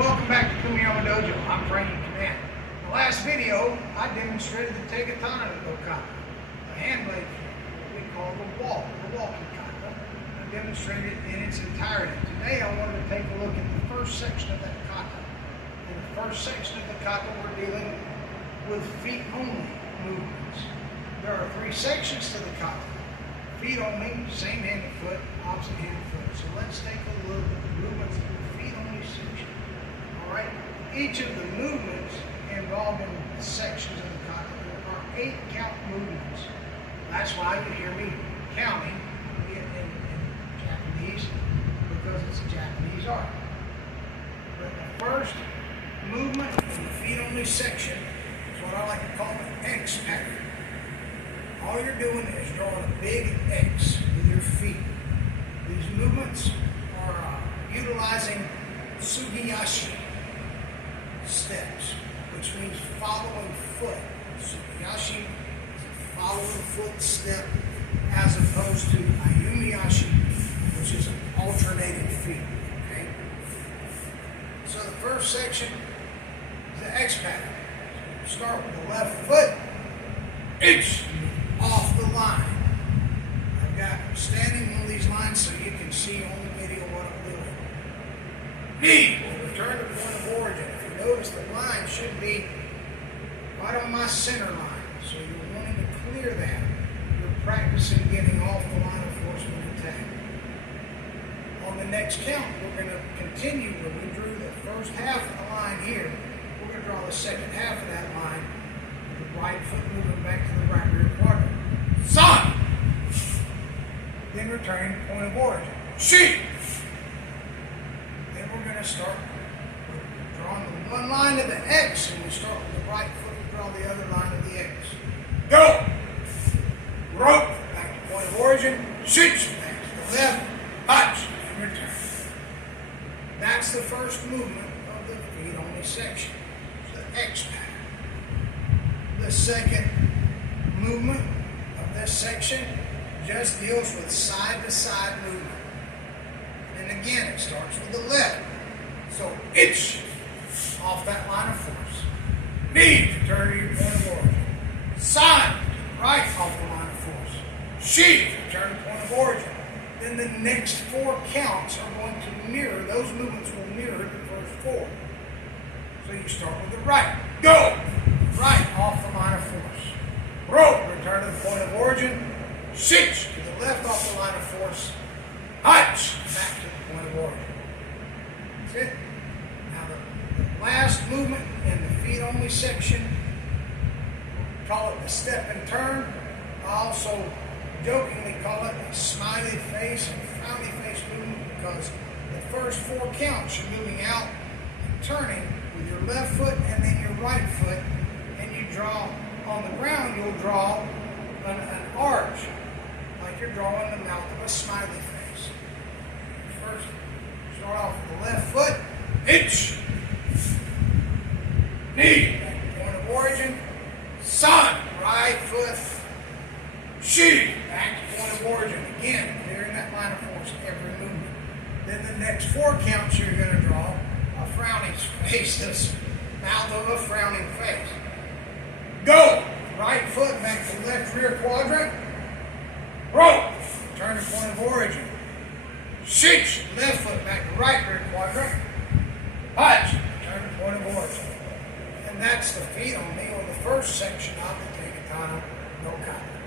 Welcome back to Kumiyama Dojo. I'm training Kata. In the last video, I demonstrated the Tegatana no Kata, the hand blade we call the walking Kata. I demonstrated it in its entirety. Today I wanted to take a look at the first section of that Kata. In the first section of the Kata, we're dealing with feet only movements. There are three sections to the Kata. Feet only, same hand and foot, opposite hand and foot. So let's take a look at the movements of the feet only section. Alright, each of the movements involved in the sections of the Kata, there are 8 count movements. That's why you hear me counting in Japanese, because it's a Japanese art. But the first movement in the feet only section is what I like to call the X pattern. All you're doing is drawing a big X with your feet. These movements are utilizing sugiyashi steps, which means following foot. Sugiyashi is a following foot step as opposed to ayumiyashi, which is an alternating feet. Okay? So the first section is the X pattern. So start with the left foot. H off the line. I'm standing on these lines so you can see on the video what I'm doing. Knee will return to point of origin. If you notice, the line should be right on my center line. So you're wanting to clear that. You're practicing getting off the line of force when attack. On the next count, we're going to continue where we drew the first half of the line here. We're going to draw the second half of that line. The right foot moving back to the right rear quadrant. Son! Then returning to point of origin. She! Then we're going to start drawing the one line of the X, and we start with the right foot and draw the other line of the X. Go! Rope! Back to point of origin. Shoot! Back to the left. Punch! And return. That's the first movement of the feet only section. It's the X pattern. The second movement of this section just deals with side-to-side movement. And again, it starts with the left. So, itch off that line of force. Knee to turn to your point of origin. Side to the right off the line of force. She to turn to point of origin. Then the next 4 counts are going to mirror, those movements will mirror the first 4. So you start with the right. Go! Right off the line of force. Rope, return to the point of origin. Six to the left off the line of force. Hunch, back to the point of origin. That's it. Now the last movement in the feet only section, we call it the step and turn. I also jokingly call it a smiley face and frowny face movement because the first 4 counts you're moving out and turning with your left foot and then your right foot, and you draw on the ground, you'll draw an arch, like you're drawing the mouth of a smiley face. First, start off with the left foot, itch, knee, back to point of origin, sun, right foot, she, back to point of origin, again, clearing that line of force every movement. Then the next 4 counts you're going to draw a frowning face, this mouth of a frowning face. Go! Right foot back to left rear quadrant. Rope. Turn to point of origin. Sheesh. Left foot back to right rear quadrant. Punch. Turn to point of origin. And that's the feet only on the first section of the Tegatana no Kata.